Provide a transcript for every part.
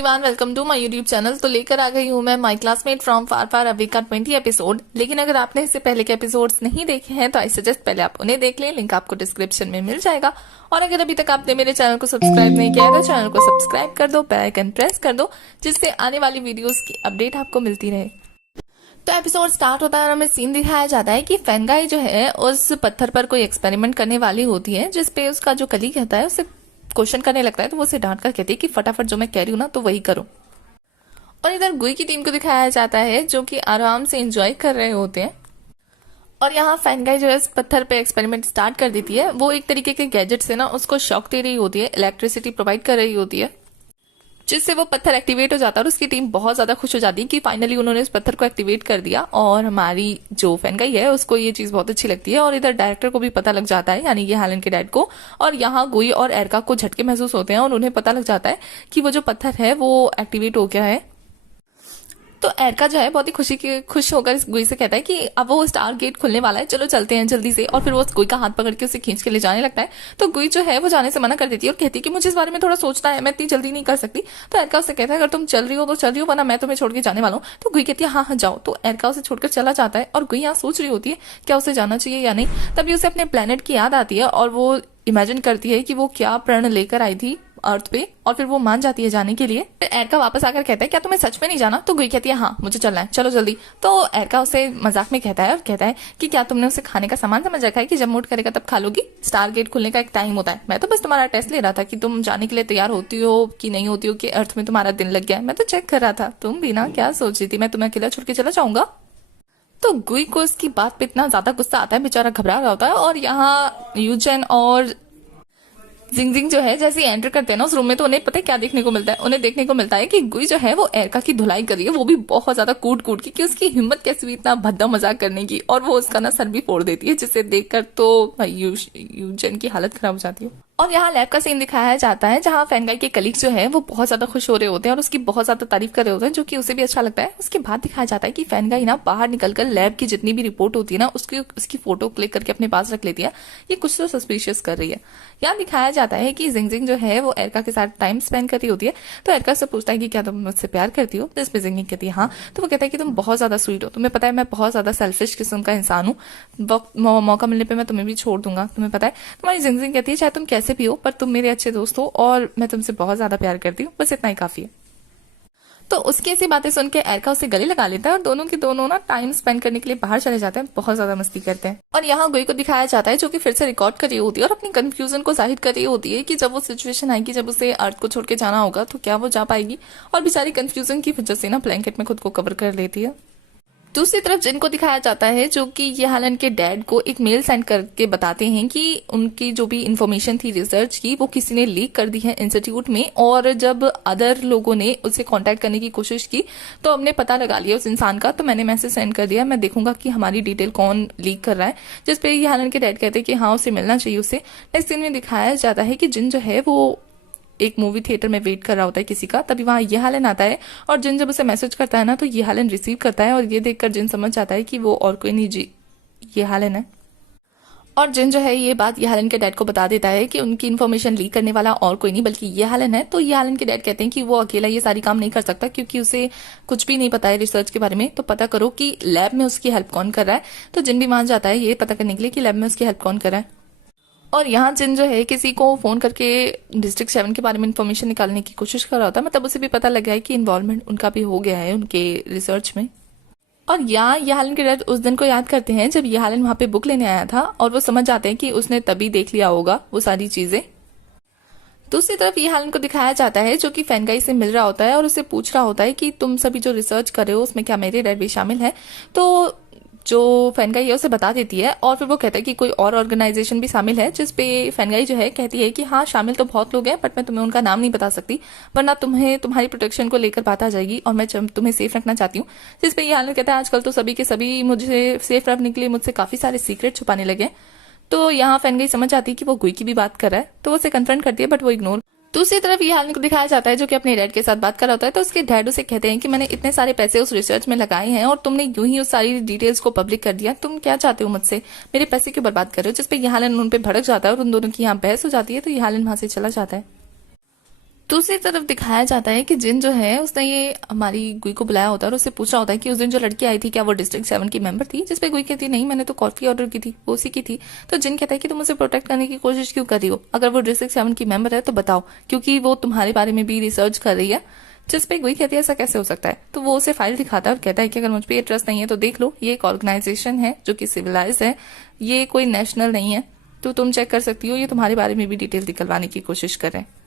Everyone, welcome to my YouTube channel. तो लेकर आ गई हूँ मैं my classmate from far far away का 20 एपिसोड। लेकिन अगर आपने इससे पहले के एपिसोड्स नहीं देखे हैं तो आई सजेस्ट पहले आप उन्हें देख लें, लिंक आपको डिस्क्रिप्शन में मिल जाएगा। और अगर अभी तक आपने मेरे चैनल को सब्सक्राइब नहीं किया है तो चैनल को सब्सक्राइब कर दो, बेल आइकन प्रेस कर दो, जिससे आने वाली वीडियोज की अपडेट आपको मिलती रहे। तो एपिसोड स्टार्ट होता है और हमें सीन दिखाया जाता है कि फेंगाई जो है उस पत्थर पर कोई एक्सपेरिमेंट करने वाली होती है, जिसपे उसका जो कलीग कहता है उसे क्वेश्चन करने लगता है। तो वो उसे डांट कर कहती है कि फटाफट जो मैं कह रही हूँ ना तो वही करो। और इधर गुई की टीम को दिखाया जाता है जो कि आराम से एंजॉय कर रहे होते हैं। और यहाँ फेंगाई जो है इस पत्थर पे एक्सपेरिमेंट स्टार्ट कर देती है। वो एक तरीके के गैजेट से ना उसको शॉक दे रही होती है, इलेक्ट्रिसिटी प्रोवाइड कर रही होती है, जिससे वो पत्थर एक्टिवेट हो जाता है। और उसकी टीम बहुत ज्यादा खुश हो जाती है कि फाइनली उन्होंने इस पत्थर को एक्टिवेट कर दिया। और हमारी जो फेंगाई है उसको ये चीज बहुत अच्छी लगती है। और इधर डायरेक्टर को भी पता लग जाता है, यानी ये हालन के डैड को। और यहाँ गुई और एरका को झटके महसूस होते हैं और उन्हें पता लग जाता है कि वो जो पत्थर है वो एक्टिवेट हो गया है। तो एरका जो है बहुत ही खुश होकर इस गुई से कहता है कि अब वो स्टार गेट खुलने वाला है, चलो चलते हैं जल्दी से। और फिर वो गुई का हाथ पकड़ के उसे खींच के ले जाने लगता है। तो गुई जो है वो जाने से मना कर देती है और कहती है कि मुझे इस बारे में थोड़ा सोचना है, मैं इतनी जल्दी नहीं कर सकती। तो एरका उसे कहता है अगर तुम चल रही हो तो चल रही हो, वरना मैं तुम्हें छोड़ के जाने वाला हूँ। तो गुई कहती है हाँ हाँ जाओ। तो एरका उसे छोड़कर चला जाता है और गुई यहाँ सोच रही होती है क्या उसे जाना चाहिए या नहीं। तभी उसे अपने प्लेनेट की याद आती है और वो इमेजिन करती है कि वो क्या प्रण लेकर आई थी अर्थ पे, और फिर वो मान जाती है जाने के लिए। फिर एरका वापस आकर कहता है क्या तुम्हें सच में नहीं जाना। तो गुई कहती है हाँ मुझे चलना है, चलो जल्दी। तो एरका उसे मजाक में कहता है और कहता है कि क्या तुमने उसे खाने का सामान समझ रखा है कि जब मूड करेगा तब खा लोगी। स्टार गेट खुलने का एक टाइम होता है, मैं तो बस तुम्हारा टेस्ट ले रहा था कि तुम जाने के लिए तैयार होती हो कि नहीं होती हो, कि अर्थ में तुम्हारा दिन लग गया है, मैं तो चेक कर रहा था। तुम भी ना क्या सोच रही थी मैं तुम्हें अकेला छोड़ के चला जाऊंगा। तो गुई को इसकी बात पे इतना ज्यादा गुस्सा आता है, बेचारा घबरा रहा होता है। और यहाँ यूजन और जिंग जिंग जो है जैसे एंटर करते हैं ना उस रूम में, तो उन्हें पता है क्या देखने को मिलता है। उन्हें देखने को मिलता है कि गुई जो है वो एरका की धुलाई कर रही है, वो भी बहुत ज्यादा कूट कूट की, कि उसकी हिम्मत कैसी हुई इतना भद्दा मजाक करने की। और वो उसका ना सर भी फोड़ देती है, जिसे देखकर तो यूजन की हालत खराब हो जाती है। और यहाँ लैब का सीन दिखाया जाता है जहाँ फेंगाई के कलीग जो है वो बहुत ज्यादा खुश हो रहे होते हैं और उसकी बहुत ज्यादा तारीफ कर रहे होते हैं, जो कि उसे भी अच्छा लगता है। उसके बाद दिखाया जाता है कि फेंगाई ना बाहर निकलकर लैब की जितनी भी रिपोर्ट होती है ना उसकी फोटो क्लिक करके अपने पास रख लेती है। ये कुछ तो सस्पिशियस कर रही है। यहाँ दिखाया जाता है कि जिंग जो है वो एरका के साथ टाइम स्पेंड कर रही होती है। तो एरका से पूछता है कि क्या तुम मुझसे प्यार करती हो। तो इस पे जिंग कहती है हाँ। तो वो कहता है कि तुम बहुत ज्यादा स्वीट हो, तुम्हें पता है मैं बहुत ज्यादा सेल्फिश किस्म का इंसान हूँ, वक्त मौका मिलने पे मैं तुम्हें भी छोड़ दूंगा, तुम्हें पता है। तुम्हारी जिंग कहती है चाहे तुम कैसे भी हो पर तुम मेरे अच्छे दोस्त हो और मैं तुमसे बहुत ज्यादा प्यार करती हूँ, बस इतना ही काफी है। तो उसकी ऐसी बातें सुन के एरका उसे गले लगा लेता है और दोनों के दोनों ना टाइम स्पेंड करने के लिए बाहर चले जाते हैं, बहुत ज्यादा मस्ती करते हैं। और यहाँ गुई को दिखाया जाता है जो कि फिर से रिकॉर्ड कर रही होती है और अपनी कंफ्यूजन को जाहिर कर रही होती है कि जब वो सिचुएशन आएगी जब उसे अर्थ को छोड़ के जाना होगा तो क्या वो जा पाएगी। और बेचारी कंफ्यूजन की वजह से ना ब्लैंकेट में खुद को कवर कर लेती है। दूसरी तरफ जिनको दिखाया जाता है जो कि ये हालन के डैड को एक मेल सेंड करके बताते हैं कि उनकी जो भी इंफॉर्मेशन थी रिसर्च की वो किसी ने लीक कर दी है इंस्टीट्यूट में। और जब अदर लोगों ने उसे कांटेक्ट करने की कोशिश की तो हमने पता लगा लिया उस इंसान का, तो मैंने मैसेज सेंड कर दिया, मैं देखूंगा कि हमारी डिटेल कौन लीक कर रहा है। जिसपे ये हालन के डैड कहते हैं कि हाँ उसे मिलना चाहिए उसे। नेक्स्ट सीन में दिखाया जाता है कि जिन जो है वो एक मूवी थिएटर में वेट कर रहा होता है किसी का, तभी वहां ये हालन आता है। और जिन जब उसे मैसेज करता है ना तो ये हालन रिसीव करता है और ये देखकर जिन समझ जाता है कि वो और कोई नहीं जी ये हालन है। और जिन जो है ये बात ये हालन के डैड को बता देता है कि उनकी इन्फॉर्मेशन लीक करने वाला और कोई नहीं बल्कि ये हालन है। तो ये हालन के डैड कहते हैं कि वो अकेला ये सारी काम नहीं कर सकता क्योंकि उसे कुछ भी नहीं पता है रिसर्च के बारे में, तो पता करो कि लैब में उसकी हेल्प कौन कर रहा है। तो जिन भी मान जाता है ये पता करने के लिए कि लैब में उसकी हेल्प कौन कर रहा है। और यहाँ जिन जो है किसी को फोन करके डिस्ट्रिक्ट 7 के बारे में इन्फॉर्मेशन निकालने की कोशिश कर रहा होता है, मतलब उसे भी पता लग गया है कि इन्वॉल्वमेंट उनका भी हो गया है उनके रिसर्च में। और यहाँ ये हालन के डैड उस दिन को याद करते हैं जब ये हालन वहां पे बुक लेने आया था और वो समझ जाते हैं कि उसने तभी देख लिया होगा वो सारी चीजें। दूसरी तरफ ये हालन को दिखाया जाता है जो कि फेंगाई से मिल रहा होता है और उससे पूछ रहा होता है कि तुम सभी जो रिसर्च कर रहे हो उसमें क्या मेरे डैड भी शामिल है। तो जो फेंगाई है उसे बता देती है और फिर वो कहता है कि कोई और ऑर्गेनाइजेशन भी शामिल है, जिसपे फेंगाई जो है कहती है कि हाँ शामिल तो बहुत लोग हैं बट मैं तुम्हें उनका नाम नहीं बता सकती, वरना तुम्हें तुम्हारी प्रोटेक्शन को लेकर बात आ जाएगी और मैं तुम्हें सेफ रखना चाहती हूँ। जिसपे ये हालन कहता है आजकल तो सभी के सभी मुझे सेफ रखने के लिए मुझसे काफी सारे सीक्रेट छुपाने लगे। तो यहाँ फेंगाई समझ जाती है कि वो गुई की भी बात कर रहा है, तो वो उसे कन्फ्रंट करती है बट वो इग्नोर। दूसरी तरफ ये हालन को दिखाया जाता है जो कि अपने डैड के साथ बात कर रहा होता है। तो उसके डैड उसे कहते हैं कि मैंने इतने सारे पैसे उस रिसर्च में लगाए हैं और तुमने यूं ही उस सारी डिटेल्स को पब्लिक कर दिया, तुम क्या चाहते हो मुझसे, मेरे पैसे क्यों बर्बाद कर रहे हो। जिसपे ये हालन उन पे भड़क जाता है और उन दोनों की यहाँ बहस हो जाती है। तो ये हालन वहां से चला जाता है। दूसरी तरफ दिखाया जाता है कि जिन जो है उसने ये हमारी गुई को बुलाया होता है और उससे पूछा होता है कि उस दिन जो लड़की आई थी क्या वो डिस्ट्रिक्ट 7 की मेंबर थी, जिसपे गुई कहती है नहीं मैंने तो कॉफी ऑर्डर की थी, वो उसी की थी। तो जिन कहता है कि तुम उसे प्रोटेक्ट करने की कोशिश क्यों कर रही हो, अगर वो डिस्ट्रिक्ट 7 की मेंबर है तो बताओ, क्योंकि वो तुम्हारे बारे में भी रिसर्च कर रही है। जिस पे गुई कहती है ऐसा कैसे हो सकता है, तो वो उसे फाइल दिखाता है और कहता है कि अगर मुझ पर ये ट्रस्ट नहीं है तो देख लो, ये एक ऑर्गेनाइजेशन है जो कि सिविलाइज है, ये कोई नेशनल नहीं है, तो तुम चेक कर सकती हो, ये तुम्हारे बारे में भी डिटेल निकलवाने की कोशिश कर रहे हैं।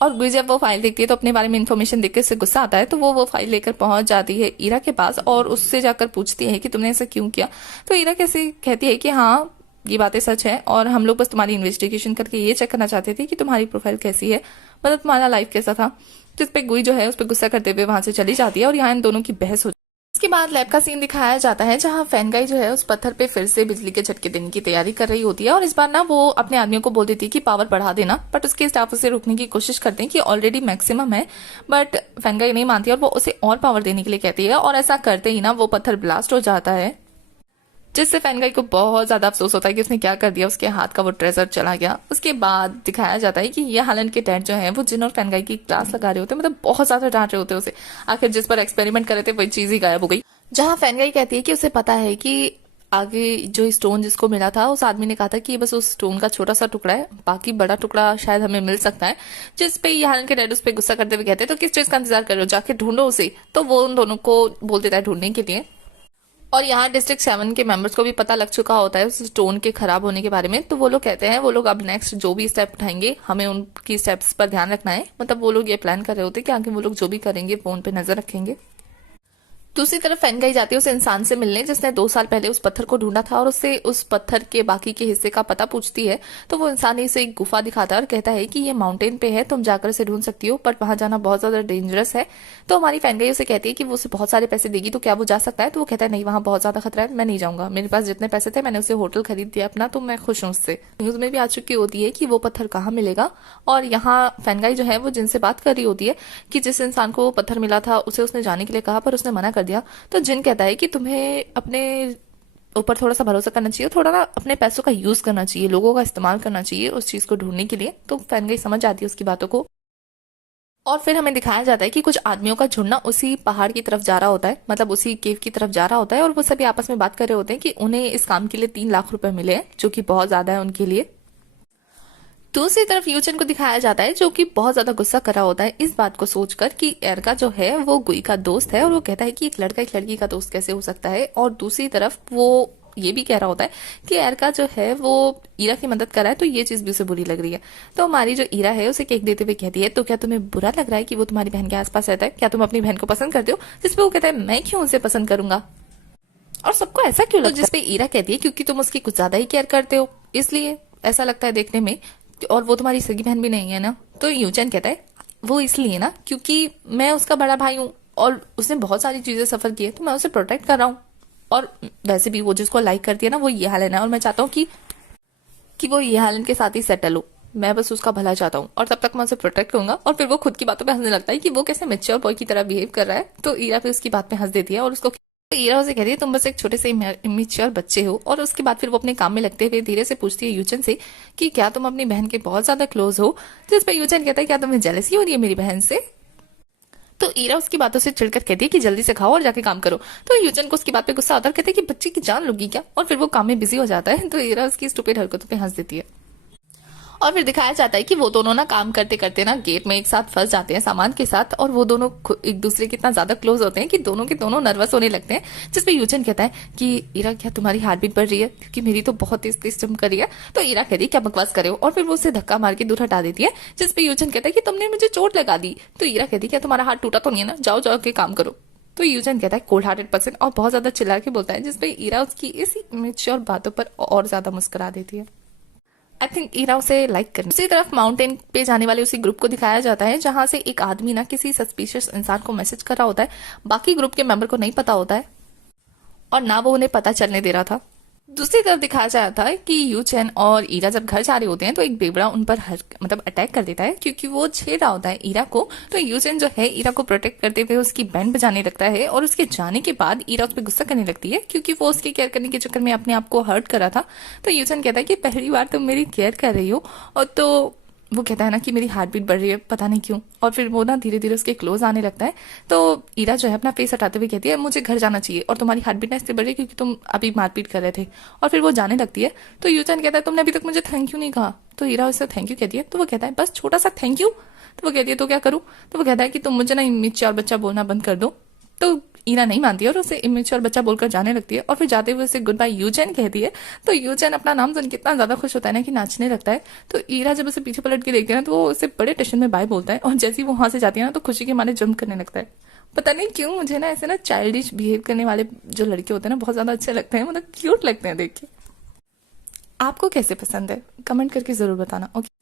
और गुई जब वो फाइल देखती है तो अपने बारे में इन्फॉर्मेशन देख के उससे गुस्सा आता है, तो वो फाइल लेकर पहुंच जाती है ईरा के पास और उससे जाकर पूछती है कि तुमने ऐसा क्यों किया। तो ईरा कैसे कहती है कि हाँ ये बातें सच है और हम लोग बस तुम्हारी इन्वेस्टिगेशन करके ये चेक करना चाहते थे कि तुम्हारी प्रोफाइल कैसी है, मतलब तुम्हारा लाइफ कैसा था। जिस पे गुई जो है उस पर गुस्सा करते हुए वहां से चली जाती है और यहाँ इन दोनों की बहस हो। इसके बाद लैब का सीन दिखाया जाता है जहां फैनगाई जो है उस पत्थर पे फिर से बिजली के झटके देने की तैयारी कर रही होती है और इस बार ना वो अपने आदमियों को बोल देती है कि पावर बढ़ा देना, बट उसके स्टाफ उसे रोकने की कोशिश करते हैं कि ऑलरेडी मैक्सिमम है, बट फैनगाई नहीं मानती और वो उसे और पावर देने के लिए कहती है और ऐसा करते ही ना वो पत्थर ब्लास्ट हो जाता है, जिससे फैनगाई को बहुत ज्यादा अफसोस होता है कि उसने क्या कर दिया, उसके हाथ का वो ट्रेजर चला गया। उसके बाद दिखाया जाता है कि ये हालन के डैड जो है वो जिन और फैनगाई की क्लास लगा रहे होते हैं, मतलब बहुत ज्यादा डांट रहे होते हैं उसे, आखिर जिस पर एक्सपेरिमेंट कर रहे थे वही चीज ही गायब हो गई। जहां फैनगाई कहती है कि उसे पता है कि आगे जो स्टोन जिसको मिला था उस आदमी ने कहा था कि ये बस उस स्टोन का छोटा सा टुकड़ा है, बाकी बड़ा टुकड़ा शायद हमें मिल सकता है। जिस पे ये हालन के डैड उस पर गुस्सा करते हुए कहते हैं तो किस चीज का इंतजार कर रहे हो, जाके ढूंढो उसे। तो वो उन दोनों को बोल देता है ढूंढने के लिए और यहाँ डिस्ट्रिक्ट 7 के मेंबर्स को भी पता लग चुका होता है उस स्टोन के खराब होने के बारे में, तो वो लोग कहते हैं वो लोग अब नेक्स्ट जो भी स्टेप उठाएंगे हमें उनकी स्टेप्स पर ध्यान रखना है, मतलब वो लोग ये प्लान कर रहे होते हैं कि आगे वो लोग जो भी करेंगे फोन पे नजर रखेंगे। दूसरी तरफ फैनगाई जाती है उस इंसान से मिलने जिसने 2 साल पहले उस पत्थर को ढूंढा था और उससे उस पत्थर के बाकी के हिस्से का पता पूछती है। तो वो इंसान इसे एक गुफा दिखाता है और कहता है कि ये माउंटेन पे है, तुम जाकर इसे ढूंढ सकती हो, पर वहां जाना बहुत ज्यादा डेंजरस है। तो हमारी फैनगाई उसे कहती है कि वो उसे बहुत सारे पैसे देगी तो क्या वो जा सकता है, तो वो कहता है नहीं वहां बहुत ज्यादा खतरा है, मैं नहीं जाऊंगा, मेरे पास जितने पैसे थे मैंने उसे होटल खरीद दिया अपना, तो मैं खुश हूँ उससे। न्यूज में भी आ चुकी होती है कि वो पत्थर कहाँ मिलेगा और यहाँ फैनगाई जो है वो जिनसे बात कर रही होती है कि जिस इंसान को वो पत्थर मिला था उसे उसने जाने के लिए कहा पर उसने मना कर दिया। तो जिन कहता है कि तुम्हें अपने ऊपर थोड़ा सा भरोसा करना चाहिए, थोड़ा ना अपने पैसों का यूज करना चाहिए, लोगों का इस्तेमाल करना चाहिए उस चीज को ढूंढने के लिए। तो फैनगाई समझ आती है उसकी बातों को और फिर हमें दिखाया जाता है कि कुछ आदमियों का झुंड ना उसी पहाड़ की तरफ जा रहा होता है, मतलब उसी केव की तरफ जा रहा होता है और वो सभी आपस में बात कर रहे होते हैं कि उन्हें इस काम के लिए 3 लाख रुपए मिले हैं, जो कि बहुत ज्यादा है उनके लिए। दूसरी तरफ यूचन को दिखाया जाता है जो कि बहुत ज्यादा गुस्सा कर रहा होता है इस बात को सोचकर कि एरका जो है वो गुई का दोस्त है और वो कहता है कि एक लड़का एक लड़की का दोस्त कैसे हो सकता है, और दूसरी तरफ वो ये भी कह रहा होता है कि एरका जो है वो ईरा की मदद कर रहा है, तो ये चीज भी उसे बुरी लग रही है। तो हमारी जो ईरा है उसे केक देते हुए कहती है तो क्या तुम्हें बुरा लग रहा है कि वो तुम्हारी बहन के आसपास रहता है, क्या तुम अपनी बहन को पसंद करते हो, जिसपे वो कहता है मैं क्यों उसे पसंद करूंगा और सबको ऐसा क्यों लगता है, जिसपे ईरा कहती है क्योंकि तुम उसकी कुछ ज्यादा ही केयर करते हो इसलिए ऐसा लगता है देखने में, और वो तुम्हारी सगी बहन भी नहीं है ना। तो यूचन कहता है वो इसलिए ना क्योंकि मैं उसका बड़ा भाई हूँ और उसने बहुत सारी चीजें सफर की है, तो मैं उसे प्रोटेक्ट कर रहा हूँ, और वैसे भी वो जिसको लाइक करती है ना वो ये हालन है और मैं चाहता हूँ कि वो ये हालन के साथ ही सेटल हो, मैं बस उसका भला चाहता हूँ और तब तक मैं उसे प्रोटेक्ट करूंगा। और फिर वो खुद की बातों पे हंसने लगता है कि वो कैसे मेच्योर बॉय की तरह बिहेव कर रहा है। तो ईरा फिर उसकी बात पे हंस देती है और उसको ईरा उसे कहती है तुम बस एक छोटे से इमेच्योर बच्चे हो। और उसके बाद फिर वो अपने काम में लगते हुए धीरे से पूछती है यूचन से कि क्या तुम अपनी बहन के बहुत ज्यादा क्लोज हो, जिस पर यूचन कहता है क्या तुम्हें जेलसी हो रही है मेरी बहन से। तो ईरा उसकी बातों से चिढ़कर कहती है कि जल्दी से खाओ और जाके काम करो। तो यूचन को उसकी बात पे गुस्सा आता है, कहते हैं कि बच्चे की जान लोगी क्या, और फिर वो काम में बिजी हो जाता है। तो ईरा उसकी स्टूपिड हरकतों पे हंस देती है और फिर दिखाया जाता है कि वो दोनों ना काम करते करते ना गेट में एक साथ फंस जाते हैं सामान के साथ, और वो दोनों एक दूसरे के इतना ज्यादा क्लोज होते हैं कि दोनों के दोनों नर्वस होने लगते हैं। जिसपे यूचन कहता है कि ईरा क्या तुम्हारी हार्ट बीट बढ़ रही है, क्योंकि मेरी तो बहुत तेज तेज चमक रही है। तो ईरा कहती है क्या बकवास करे हो, और फिर वो उसे धक्का मार के दूर हटा देती है। जिसपे यूचन कहता है कि तुमने मुझे चोट लगा दी। तो ईरा कहती है क्या तुम्हारा हाथ टूटा तो नहीं है ना, जाओ जाओ के काम करो। तो यूचन कहता है कोल्ड हार्टेड पर्सन और बहुत ज्यादा चिल्ला के बोलता है, जिसपे ईरा उसकी इसी मेच्योर बातों पर और ज्यादा मुस्कुरा देती है। आई थिंक ईरा उसे लाइक करनी। दूसरी तरफ माउंटेन पे जाने वाले उसी ग्रुप को दिखाया जाता है जहां से एक आदमी ना किसी सस्पिशियस इंसान को मैसेज कर रहा होता है, बाकी ग्रुप के मेंबर को नहीं पता होता है और ना वो उन्हें पता चलने दे रहा था। दूसरी तरफ दिखाया जाता है कि यूचन और ईरा जब घर जा रहे होते हैं तो एक बेबड़ा उन पर मतलब अटैक कर देता है, क्योंकि वो छेड़ रहा होता है ईरा को। तो यूचन जो है ईरा को प्रोटेक्ट करते हुए उसकी बैंड बजाने लगता है और उसके जाने के बाद ईरा उस पर गुस्सा करने लगती है, क्योंकि वो उसकी केयर करने के चक्कर में अपने आप को हर्ट करा था। तो यूचन कहता है कि पहली बार तुम मेरी केयर कर रही हो, और तो वो कहता है ना कि मेरी हार्ट बीट बढ़ रही है, पता नहीं क्यों। और फिर वो ना धीरे धीरे उसके क्लोज आने लगता है। तो ईरा जो है अपना फेस हटाते हुए कहती है मुझे घर जाना चाहिए, और तुम्हारी हार्ट बीट ना इसलिए बढ़ रही है क्योंकि तुम अभी मारपीट कर रहे थे। और फिर वो जाने लगती है। तो यूचन कहता है तुमने अभी तक मुझे थैंक यू नहीं कहा। तो ईरा उससे थैंक यू कहती है। तो वो कहता है बस छोटा सा थैंक यू। तो वो कहती है तो क्या करूँ। तो वो कहता है कि तुम मुझे ना इमेच्योर बच्चा बोलना बंद कर दो। तो ईरा नहीं मानती है और उसे इमेच्योर बच्चा बोलकर जाने लगती है। और फिर जाते हुए उसे गुड बाय यूचन कहती है। तो यूचन अपना नाम सुन के इतना ज्यादा खुश होता है ना कि नाचने लगता है। तो ईरा जब उसे पीछे पलट के देखती है ना तो वो उसे बड़े टेंशन में बाय बोलता है। और जैसे ही वो वहां से जाती है ना तो खुशी के मारे जंप करने लगता है। पता नहीं क्यों मुझे ना ऐसे ना चाइल्डिश बिहेव करने वाले जो लड़के होते हैं ना बहुत ज्यादा अच्छे लगते हैं, मतलब क्यूट लगते हैं देख के। आपको कैसे पसंद है कमेंट करके जरूर बताना। ओके।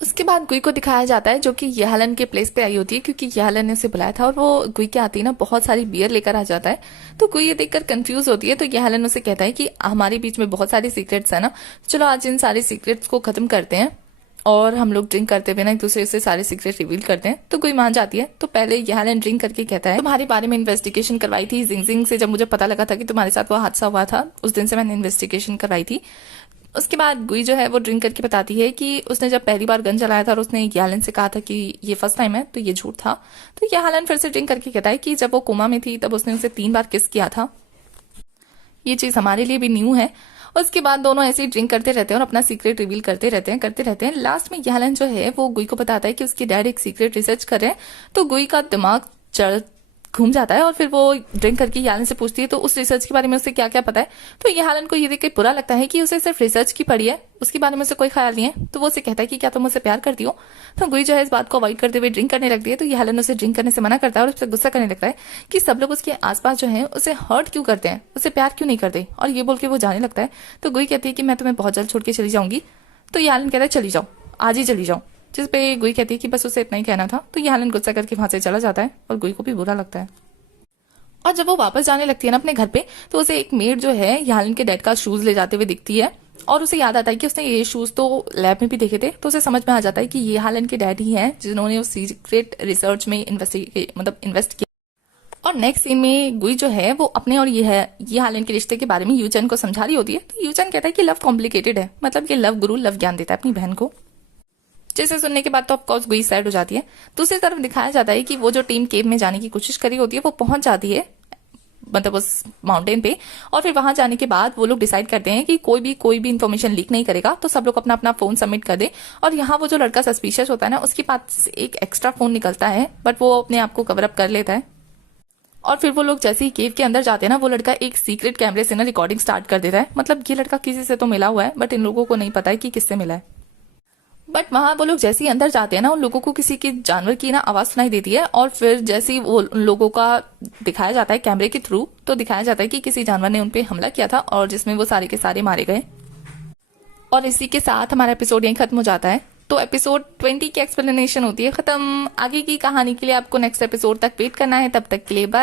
उसके बाद गुई को दिखाया जाता है जो कि यहलन के प्लेस पे आई होती है, क्योंकि यहलन ने उसे बुलाया था। और वो गुई के आती है ना बहुत सारी बियर लेकर आ जाता है। तो गुई ये देखकर कंफ्यूज होती है। तो यहलन उसे कहता है कि हमारे बीच में बहुत सारे सीक्रेट्स है ना, चलो आज इन सारे सीक्रेट्स को खत्म करते हैं और हम लोग ड्रिंक करते हुए ना एक दूसरे से सारे सीक्रेट रिवील करते हैं। तो गुई मान जाती है। तो पहले यहलन ड्रिंक करके कहता है तुम्हारे बारे में इन्वेस्टिगेशन करवाई थी जिंगजिंग से, जब मुझे पता लगा था कि तुम्हारे साथ वो हादसा हुआ था उस दिन से मैंने इन्वेस्टिगेशन करवाई थी। उसके बाद गुई जो है वो ड्रिंक करके बताती है कि उसने जब पहली बार गन चलाया था और उसने यालन से कहा था कि ये फर्स्ट टाइम है, तो ये झूठ था। तो यालन फिर से ड्रिंक करके कहता है कि जब वो कोमा में थी तब उसने उसे 3 बार किस किया था। ये चीज हमारे लिए भी न्यू है। उसके बाद दोनों ऐसे ही ड्रिंक करते रहते हैं और अपना सीक्रेट रिवील करते रहते हैं। लास्ट में यालन जो है वो गुई को बताता है कि उसके डैड एक सीक्रेट रिसर्च कर रहे हैं। तो गुई का दिमाग चढ़ घूम जाता है और फिर वो ड्रिंक करके यालन से पूछती है तो उस रिसर्च के बारे में उसे क्या क्या पता है। तो यालन को ये देख के बुरा लगता है कि उसे सिर्फ रिसर्च की पड़ी है, उसके बारे में उसे कोई ख्याल नहीं है। तो वो उसे कहता है कि क्या तुम मुझसे प्यार करती हो। तो गुई जो है इस बात को अवॉइड करते हुए ड्रिंक करने लगती है। तो यालन उसे ड्रिंक करने से मना करता है और उससे गुस्सा करने लगता है कि सब लोग उसके आसपास जो है उसे हर्ट क्यों करते हैं, उसे प्यार क्यों नहीं करते। और ये बोल के वो जाने लगता है। तो गुई कहती है कि मैं तुम्हें बहुत जल्द छोड़ के चली जाऊंगी। तो यालन कहता है चली जाओ, आज ही चली जाओ। जिस पे गुई कहती है कि बस उसे इतना ही कहना था। तो यालन गुस्सा करके वहां से चला जाता है और गुई को भी बुरा लगता है। और जब वो वापस जाने लगती है ना अपने घर पे, तो उसे एक मेड जो है यालन के डैड का शूज ले जाते हुए दिखती है। और उसे याद आता है कि उसने ये शूज तो लैब में भी देखे थे। तो उसे समझ में आ जाता है कि ये यालन के डैड ही हैं जिन्होंने उस सीक्रेट रिसर्च में इन्वेस्ट किया। और नेक्स्ट सीन में गुई जो है वो अपने और ये यालन के रिश्ते के बारे में यूचन को समझा रही होती है। तो यूचन कहता है कि लव कॉम्प्लिकेटेड है, मतलब कि लव गुरु लव ज्ञान देता है अपनी बहन को। जिसे सुनने के बाद तो ऑफकोर्स गुई सैड हो जाती है। दूसरी तरफ दिखाया जाता है कि वो जो टीम केव में जाने की कोशिश करी होती है वो पहुंच जाती है, मतलब उस माउंटेन पे। और फिर वहां जाने के बाद वो लोग डिसाइड करते हैं कि कोई भी इन्फॉर्मेशन लीक नहीं करेगा। तो सब लोग अपना अपना फोन सबमिट कर दे। और यहाँ वो जो लड़का सस्पिशियस होता है ना उसके पास एक एक्स्ट्रा फोन निकलता है, बट वो अपने आप को कवर अप कर लेता है। और फिर वो लोग जैसे ही केव के अंदर जाते हैं ना वो लड़का एक सीक्रेट कैमरे से ना रिकॉर्डिंग स्टार्ट कर देता है। मतलब ये लड़का किसी से तो मिला हुआ है, बट इन लोगों को नहीं पता है कि किससे मिला है। बट वहां वो लोग जैसे ही अंदर जाते हैं ना उन लोगों को किसी के जानवर की ना आवाज सुनाई देती है। और फिर जैसे ही वो उन लोगों का दिखाया जाता है कैमरे के थ्रू, तो दिखाया जाता है कि किसी जानवर ने उनपे हमला किया था और जिसमें वो सारे के सारे मारे गए। और इसी के साथ हमारा एपिसोड यहीं खत्म हो जाता है। तो एपिसोड 20 की एक्सप्लेनेशन होती है खत्म। आगे की कहानी के लिए आपको नेक्स्ट एपिसोड तक वेट करना है। तब तक के लिए बाय।